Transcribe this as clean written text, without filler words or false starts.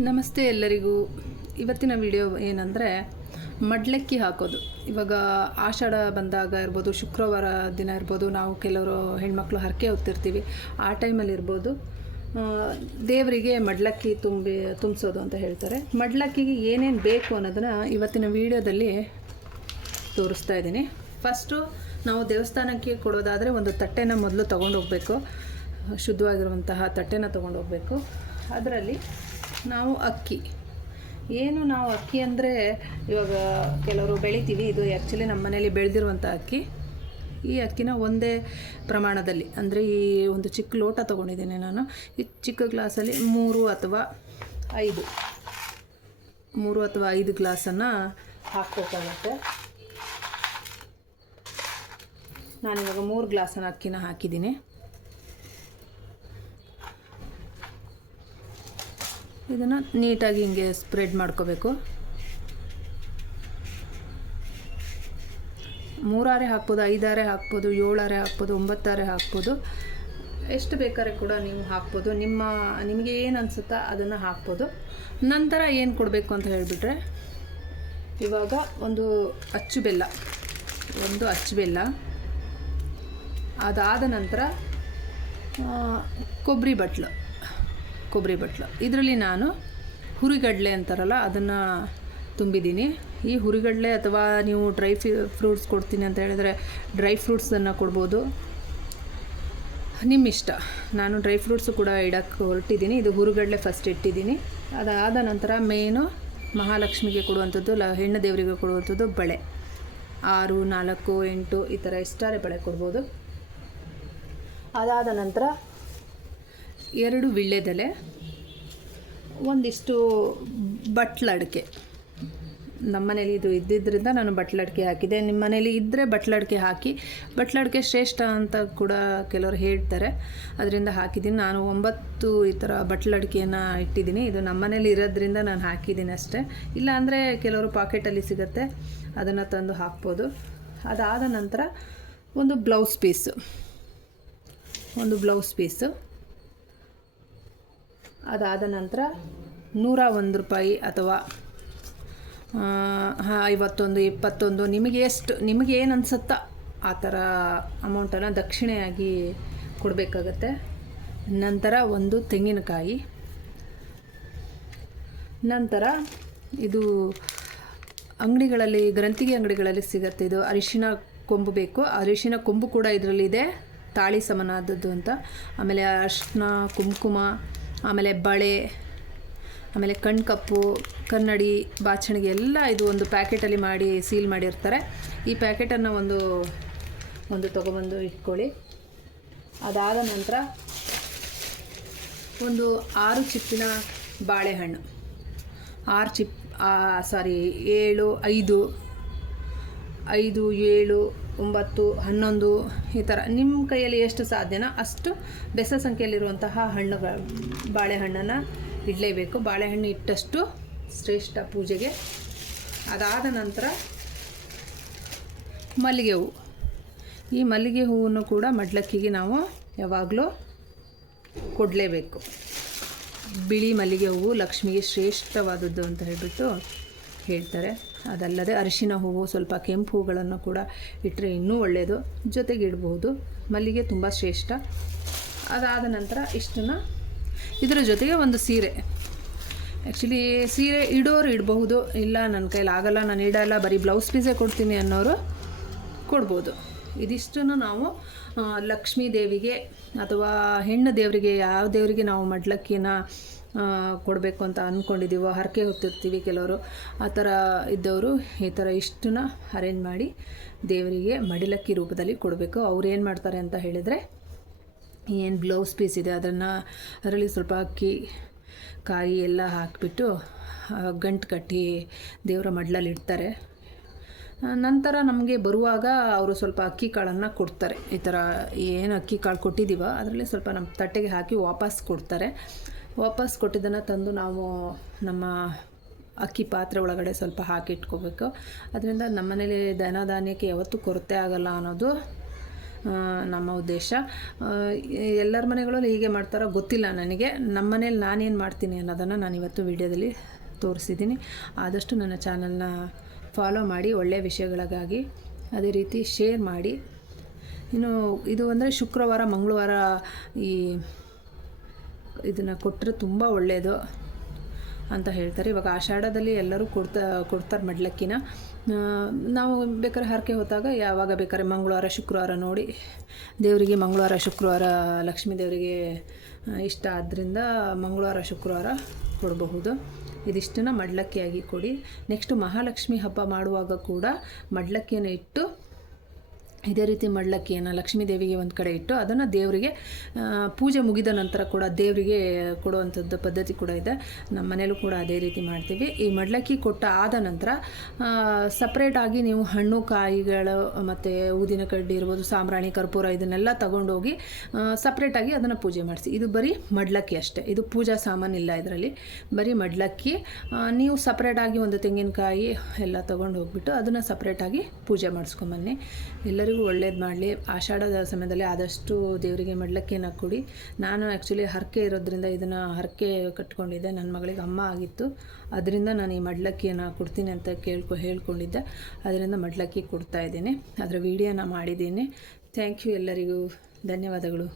ನಮಸ್ತೆ ಎಲ್ಲರಿಗೂ. ಇವತ್ತಿನ ವಿಡಿಯೋ ಏನಂದರೆ ಮಡ್ಲಕ್ಕಿ ಹಾಕೋದು. ಇವಾಗ ಆಷಾಢ ಬಂದಾಗ ಇರ್ಬೋದು, ಶುಕ್ರವಾರ ದಿನ ಇರ್ಬೋದು, ನಾವು ಕೆಲವರು ಹೆಣ್ಮಕ್ಳು ಹರಕೆ ಹೊತ್ತಿರ್ತೀವಿ. ಆ ಟೈಮಲ್ಲಿ ಇರ್ಬೋದು ದೇವರಿಗೆ ಮಡ್ಲಕ್ಕಿ ತುಂಬಿಸೋದು ಅಂತ ಹೇಳ್ತಾರೆ. ಮಡ್ಲಕ್ಕಿಗೆ ಏನೇನು ಬೇಕು ಅನ್ನೋದನ್ನು ಇವತ್ತಿನ ವಿಡಿಯೋದಲ್ಲಿ ತೋರಿಸ್ತಾ ಇದ್ದೀನಿ. ಫಸ್ಟು ನಾವು ದೇವಸ್ಥಾನಕ್ಕೆ ಕೊಡೋದಾದರೆ ಒಂದು ತಟ್ಟೆನ ಮೊದಲು ತೊಗೊಂಡೋಗ್ಬೇಕು. ಶುದ್ಧವಾಗಿರುವಂತಹ ತಟ್ಟೆನ ತೊಗೊಂಡೋಗ್ಬೇಕು. ಅದರಲ್ಲಿ ನಾವು ಅಕ್ಕಿ ನಾವು ಅಕ್ಕಿ ಅಂದರೆ ಇವಾಗ ಕೆಲವರು ಬೆಳಿತೀವಿ. ಇದು ಆ್ಯಕ್ಚುಲಿ ನಮ್ಮ ಮನೇಲಿ ಬೆಳೆದಿರುವಂಥ ಅಕ್ಕಿ. ಈ ಅಕ್ಕಿನ ಒಂದೇ ಪ್ರಮಾಣದಲ್ಲಿ ಅಂದರೆ ಈ ಒಂದು ಚಿಕ್ಕ ಲೋಟ ತೊಗೊಂಡಿದ್ದೀನಿ ನಾನು. ಈ ಚಿಕ್ಕ ಗ್ಲಾಸಲ್ಲಿ 3 ಅಥವಾ 5 ಗ್ಲಾಸನ್ನು ಹಾಕ್ಬೇಕಾಗತ್ತೆ. ನಾನಿವಾಗ 3 ಗ್ಲಾಸನ್ನು ಅಕ್ಕಿನ ಹಾಕಿದ್ದೀನಿ. ಇದನ್ನು ನೀಟಾಗಿ ಹಿಂಗೆ ಸ್ಪ್ರೆಡ್ ಮಾಡ್ಕೋಬೇಕು. 3 ಆರೆ ಹಾಕ್ಬೋದು, 5 ಆರೆ ಹಾಕ್ಬೋದು, 7 ಆರೆ ಹಾಕ್ಬೋದು, 9 ಆರೆ ಹಾಕ್ಬೋದು. ಎಷ್ಟು ಬೇಕಾದ್ರೆ ಕೂಡ ನೀವು ಹಾಕ್ಬೋದು. ನಿಮಗೆ ಏನು ಅನಿಸುತ್ತಾ ಅದನ್ನು ಹಾಕ್ಬೋದು. ನಂತರ ಏನು ಕೊಡಬೇಕು ಅಂತ ಹೇಳಿಬಿಟ್ರೆ, ಇವಾಗ ಒಂದು ಅಚ್ಚು ಬೆಲ್ಲ, ಅದಾದ ನಂತರ ಕೊಬ್ಬರಿ ಬಟ್ಲು. ಇದರಲ್ಲಿ ನಾನು ಹುರಿಗಡಲೆ ಅಂತಾರಲ್ಲ ಅದನ್ನು ತುಂಬಿದ್ದೀನಿ. ಈ ಹುರಿಗಡಲೆ ಅಥವಾ ನೀವು ಡ್ರೈ ಫ್ರೂಟ್ಸ್ ಕೊಡ್ತೀನಿ ಅಂತ ಹೇಳಿದರೆ ಡ್ರೈ ಫ್ರೂಟ್ಸನ್ನು ಕೊಡ್ಬೋದು, ನಿಮ್ಮ ಇಷ್ಟ. ನಾನು ಡ್ರೈ ಫ್ರೂಟ್ಸು ಕೂಡ ಇಡಕ್ಕೆ ಹೊರಟಿದ್ದೀನಿ. ಇದು ಹುರಿಗಡಲೆ ಫಸ್ಟ್ ಇಟ್ಟಿದ್ದೀನಿ. ಅದಾದ ನಂತರ ಮೇನು ಮಹಾಲಕ್ಷ್ಮಿಗೆ ಕೊಡುವಂಥದ್ದು, ಹೆಣ್ಣು ದೇವರಿಗೆ ಕೊಡುವಂಥದ್ದು ಬಳೆ. 6, 4, 8 ಈ ಥರ ಎಷ್ಟಾರೆ ಬಳೆ ಕೊಡ್ಬೋದು. ಅದಾದ ನಂತರ 2 ವೀಳ್ಯದೆಲೆ, ಒಂದಿಷ್ಟು ಬಟ್ಲಡಿಕೆ. ನಮ್ಮ ಮನೇಲಿ ಇದು ಇದ್ದಿದ್ದರಿಂದ ನಾನು ಬಟ್ಲಡಿಕೆ ಹಾಕಿದೆ. ನಿಮ್ಮ ಮನೇಲಿ ಇದ್ದರೆ ಬಟ್ಲಡಿಕೆ ಹಾಕಿ. ಬಟ್ಲಡಿಕೆ ಶ್ರೇಷ್ಠ ಅಂತ ಕೂಡ ಕೆಲವರು ಹೇಳ್ತಾರೆ, ಅದರಿಂದ ಹಾಕಿದ್ದೀನಿ. ನಾನು 9 ಈ ಥರ ಬಟ್ಲಡಿಕೆಯನ್ನು ಇಟ್ಟಿದ್ದೀನಿ. ಇದು ನಮ್ಮ ಮನೇಲಿ ಇರೋದ್ರಿಂದ ನಾನು ಹಾಕಿದ್ದೀನಿ ಅಷ್ಟೇ. ಇಲ್ಲ ಅಂದರೆ ಕೆಲವರು ಪಾಕೆಟಲ್ಲಿ ಸಿಗುತ್ತೆ, ಅದನ್ನು ತಂದು ಹಾಕ್ಬೋದು. ಅದಾದ ನಂತರ ಒಂದು ಬ್ಲೌಸ್ ಪೀಸು. ಅದಾದ ನಂತರ 101 ರೂಪಾಯಿ ಅಥವಾ 51, 21 ನಿಮಗೆ ಏನು ಅನಿಸುತ್ತಾ ಆ ಥರ ಅಮೌಂಟನ್ನು ದಕ್ಷಿಣೆಯಾಗಿ ಕೊಡಬೇಕಾಗತ್ತೆ. ನಂತರ ಒಂದು ತೆಂಗಿನಕಾಯಿ. ನಂತರ ಇದು ಗ್ರಂಥಿಗೆ ಅಂಗಡಿಗಳಲ್ಲಿ ಸಿಗುತ್ತೆ. ಇದು ಅರಿಶಿನ ಕೊಂಬು ಬೇಕು. ಅರಿಶಿನ ಕೊಂಬು ಕೂಡ ಇದರಲ್ಲಿದೆ, ತಾಳಿ ಸಮನಾದದ್ದು ಅಂತ. ಆಮೇಲೆ ಅರಿಶಿನ, ಕುಂಕುಮ, ಆಮೇಲೆ ಬಳೆ, ಆಮೇಲೆ ಕಣ್ಕಪ್ಪು, ಕನ್ನಡಿ, ಬಾಚಣಿಗೆ ಎಲ್ಲ ಇದು ಒಂದು ಪ್ಯಾಕೆಟಲ್ಲಿ ಮಾಡಿ ಸೀಲ್ ಮಾಡಿರ್ತಾರೆ. ಈ ಪ್ಯಾಕೆಟನ್ನು ಒಂದು ತೊಗೊಬಂದು ಇಟ್ಕೊಳ್ಳಿ. ಅದಾದ ನಂತರ ಒಂದು 6 ಚಿಪ್ಪಿನ ಬಾಳೆಹಣ್ಣು. 5, 5, 7, 9, 11 ಈ ಥರ ನಿಮ್ಮ ಕೈಯಲ್ಲಿ ಎಷ್ಟು ಸಾಧ್ಯನೋ ಅಷ್ಟು ಬೆಸ ಸಂಖ್ಯೆಯಲ್ಲಿರುವಂತಹ ಬಾಳೆಹಣ್ಣನ್ನು ಇಡಲೇಬೇಕು. ಬಾಳೆಹಣ್ಣು ಇಟ್ಟಷ್ಟು ಶ್ರೇಷ್ಠ ಪೂಜೆಗೆ. ಅದಾದ ನಂತರ ಮಲ್ಲಿಗೆ ಹೂವು. ಈ ಮಲ್ಲಿಗೆ ಹೂವನ್ನು ಕೂಡ ಮಡ್ಲಕ್ಕಿಗೆ ನಾವು ಯಾವಾಗಲೂ ಕೊಡಲೇಬೇಕು. ಬಿಳಿ ಮಲ್ಲಿಗೆ ಹೂವು ಲಕ್ಷ್ಮಿಗೆ ಶ್ರೇಷ್ಠವಾದದ್ದು ಅಂತ ಹೇಳಿಬಿಟ್ಟು ಹೇಳ್ತಾರೆ. ಅದಲ್ಲದೆ ಅರಿಶಿನ ಹೂವು, ಸ್ವಲ್ಪ ಕೆಂಪು ಹೂಗಳನ್ನು ಕೂಡ ಇಟ್ಟರೆ ಇನ್ನೂ ಒಳ್ಳೆಯದು, ಜೊತೆಗೆ ಇಡಬಹುದು. ಮಲ್ಲಿಗೆ ತುಂಬ ಶ್ರೇಷ್ಠ. ಅದಾದ ನಂತರ ಇಷ್ಟನ್ನು ಇದರ ಜೊತೆಗೆ ಒಂದು ಸೀರೆ. ಆ್ಯಕ್ಚುಲಿ ಸೀರೆ ಇಡೋರು ಇಡಬಹುದು, ಇಲ್ಲ ನನ್ನ ಕೈಲಿ ಆಗಲ್ಲ, ನಾನು ಇಡಲ್ಲ, ಬರೀ ಬ್ಲೌಸ್ ಪೀಸೇ ಕೊಡ್ತೀನಿ ಅನ್ನೋರು ಕೊಡ್ಬೋದು. ಇದಿಷ್ಟನ್ನು ನಾವು ಲಕ್ಷ್ಮೀ ದೇವಿಗೆ ಅಥವಾ ಹೆಣ್ಣು ದೇವರಿಗೆ, ಯಾವ ದೇವರಿಗೆ ನಾವು ಮಡ್ಲಕ್ಕಿನ ಕೊಡಬೇಕು ಅಂತ ಅಂದ್ಕೊಂಡಿದ್ದೀವೋ, ಹರಕೆ ಹೊತ್ತಿರ್ತೀವಿ ಕೆಲವರು, ಆ ಥರ ಇದ್ದವರು ಈ ಥರ ಇಷ್ಟನ್ನ ಅರೇಂಜ್ ಮಾಡಿ ದೇವರಿಗೆ ಮಡಿಲಕ್ಕಿ ರೂಪದಲ್ಲಿ ಕೊಡಬೇಕು. ಅವ್ರು ಏನು ಮಾಡ್ತಾರೆ ಅಂತ ಹೇಳಿದರೆ, ಏನು ಬ್ಲೌಸ್ ಪೀಸ್ ಇದೆ ಅದರಲ್ಲಿ ಸ್ವಲ್ಪ ಅಕ್ಕಿ, ಕಾಯಿ ಎಲ್ಲ ಹಾಕಿಬಿಟ್ಟು ಗಂಟು ಕಟ್ಟಿ ದೇವರ ಮಡ್ಲಲ್ಲಿ ಇಡ್ತಾರೆ. ನಂತರ ನಮಗೆ ಬರುವಾಗ ಅವರು ಸ್ವಲ್ಪ ಅಕ್ಕಿ ಕಾಳನ್ನು ಕೊಡ್ತಾರೆ. ಈ ಥರ ಏನು ಅಕ್ಕಿ ಕಾಳು ಕೊಟ್ಟಿದ್ದೀವೋ ಅದರಲ್ಲಿ ಸ್ವಲ್ಪ ನಮ್ಮ ತಟ್ಟೆಗೆ ಹಾಕಿ ವಾಪಸ್ ಕೊಡ್ತಾರೆ. ವಾಪಸ್ ಕೊಟ್ಟಿದ್ದನ್ನು ತಂದು ನಾವು ನಮ್ಮ ಅಕ್ಕಿ ಪಾತ್ರೆ ಒಳಗಡೆ ಸ್ವಲ್ಪ ಹಾಕಿ ಇಟ್ಕೋಬೇಕು. ಅದರಿಂದ ನಮ್ಮ ಮನೇಲಿ ಧನ ಧಾನ್ಯಕ್ಕೆ ಯಾವತ್ತೂ ಕೊರತೆ ಆಗಲ್ಲ ಅನ್ನೋದು ನಮ್ಮ ಉದ್ದೇಶ. ಎಲ್ಲರ ಮನೆಗಳಲ್ಲಿ ಹೀಗೆ ಮಾಡ್ತಾರೋ ಗೊತ್ತಿಲ್ಲ ನನಗೆ. ನಮ್ಮ ಮನೇಲಿ ನಾನೇನು ಮಾಡ್ತೀನಿ ಅನ್ನೋದನ್ನು ನಾನು ಇವತ್ತು ವಿಡಿಯೋದಲ್ಲಿ ತೋರಿಸಿದ್ದೀನಿ. ಆದಷ್ಟು ನನ್ನ ಚಾನಲ್ನ ಫಾಲೋ ಮಾಡಿ ಒಳ್ಳೆಯ ವಿಷಯಗಳಿಗಾಗಿ, ಅದೇ ರೀತಿ ಶೇರ್ ಮಾಡಿ. ಇನ್ನು ಇದು ಅಂದರೆ ಶುಕ್ರವಾರ ಮಂಗಳವಾರ ಇದನ್ನು ಕೊಟ್ಟರೆ ತುಂಬ ಒಳ್ಳೆಯದು ಅಂತ ಹೇಳ್ತಾರೆ. ಇವಾಗ ಆಷಾಢದಲ್ಲಿ ಎಲ್ಲರೂ ಕೊಡ್ತಾರೆ ಮಡ್ಲಕ್ಕಿನ. ನಾವು ಬೇಕಾದ್ರೆ ಹರಕೆ ಹೊತ್ತಾಗ ಯಾವಾಗ ಬೇಕಾದ್ರೆ ಮಂಗಳವಾರ ಶುಕ್ರವಾರ ನೋಡಿ, ದೇವರಿಗೆ ಮಂಗಳವಾರ ಶುಕ್ರವಾರ ಲಕ್ಷ್ಮೀ ದೇವರಿಗೆ ಇಷ್ಟ ಆದ್ದರಿಂದ ಮಂಗಳವಾರ ಶುಕ್ರವಾರ ಕೊಡಬಹುದು. ಇದಿಷ್ಟನ್ನು ಮಡ್ಲಕ್ಕಿಯಾಗಿ ಕೊಡಿ. ನೆಕ್ಸ್ಟು ಮಹಾಲಕ್ಷ್ಮಿ ಹಬ್ಬ ಮಾಡುವಾಗ ಕೂಡ ಮಡ್ಲಕ್ಕಿಯನ್ನು ಇಟ್ಟು ಇದೇ ರೀತಿ ಮಡ್ಲಕ್ಕಿಯನ್ನು ಲಕ್ಷ್ಮೀ ದೇವಿಗೆ ಒಂದು ಕಡೆ ಇಟ್ಟು ಅದನ್ನು ದೇವರಿಗೆ ಪೂಜೆ ಮುಗಿದ ನಂತರ ಕೂಡ ದೇವರಿಗೆ ಕೊಡುವಂಥದ್ದು ಪದ್ಧತಿ ಕೂಡ ಇದೆ. ನಮ್ಮ ಮನೇಲೂ ಕೂಡ ಅದೇ ರೀತಿ ಮಾಡ್ತೀವಿ. ಈ ಮಡ್ಲಕ್ಕಿ ಕೊಟ್ಟ ಆದ ನಂತರ ಸಪ್ರೇಟಾಗಿ ನೀವು ಹಣ್ಣು ಕಾಯಿಗಳು ಮತ್ತು ಊದಿನ ಕಡ್ಡಿ ಇರ್ಬೋದು, ಸಾಂಬ್ರಾಣಿ, ಕರ್ಪೂರ ಇದನ್ನೆಲ್ಲ ತಗೊಂಡೋಗಿ ಸಪ್ರೇಟಾಗಿ ಅದನ್ನು ಪೂಜೆ ಮಾಡಿಸಿ. ಇದು ಬರೀ ಮಡ್ಲಕ್ಕಿ ಅಷ್ಟೇ, ಇದು ಪೂಜಾ ಸಾಮಾನಿಲ್ಲ ಇದರಲ್ಲಿ, ಬರೀ ಮಡ್ಲಕ್ಕಿ. ನೀವು ಸಪ್ರೇಟಾಗಿ ಒಂದು ತೆಂಗಿನಕಾಯಿ ಎಲ್ಲ ತೊಗೊಂಡು ಹೋಗ್ಬಿಟ್ಟು ಅದನ್ನು ಸಪ್ರೇಟಾಗಿ ಪೂಜೆ ಮಾಡಿಸ್ಕೊಂಬನ್ನಿ. ಎಲ್ಲರಿಗೂ ಒಳ್ಳೇದು ಮಾಡಲಿ. ಆಷಾಢದ ಸಮಯದಲ್ಲಿ ಆದಷ್ಟು ದೇವರಿಗೆ ಮಡ್ಲಕ್ಕಿಯನ್ನು ಕೊಡಿ. ನಾನು ಆ್ಯಕ್ಚುಲಿ ಹರಕೆ ಇರೋದ್ರಿಂದ ಇದನ್ನು ಹರಕೆ ಕಟ್ಕೊಂಡಿದ್ದೆ. ನನ್ನ ಮಗಳಿಗೆ ಅಮ್ಮ ಆಗಿತ್ತು, ಅದರಿಂದ ನಾನು ಈ ಮಡ್ಲಕ್ಕಿಯನ್ನು ಕೊಡ್ತೀನಿ ಅಂತ ಹೇಳ್ಕೊಂಡಿದ್ದೆ. ಅದರಿಂದ ಮಡ್ಲಕ್ಕಿ ಕೊಡ್ತಾಯಿದ್ದೀನಿ. ಅದರ ವಿಡಿಯೋನ ಮಾಡಿದ್ದೀನಿ. ಥ್ಯಾಂಕ್ ಯು, ಎಲ್ಲರಿಗೂ ಧನ್ಯವಾದಗಳು.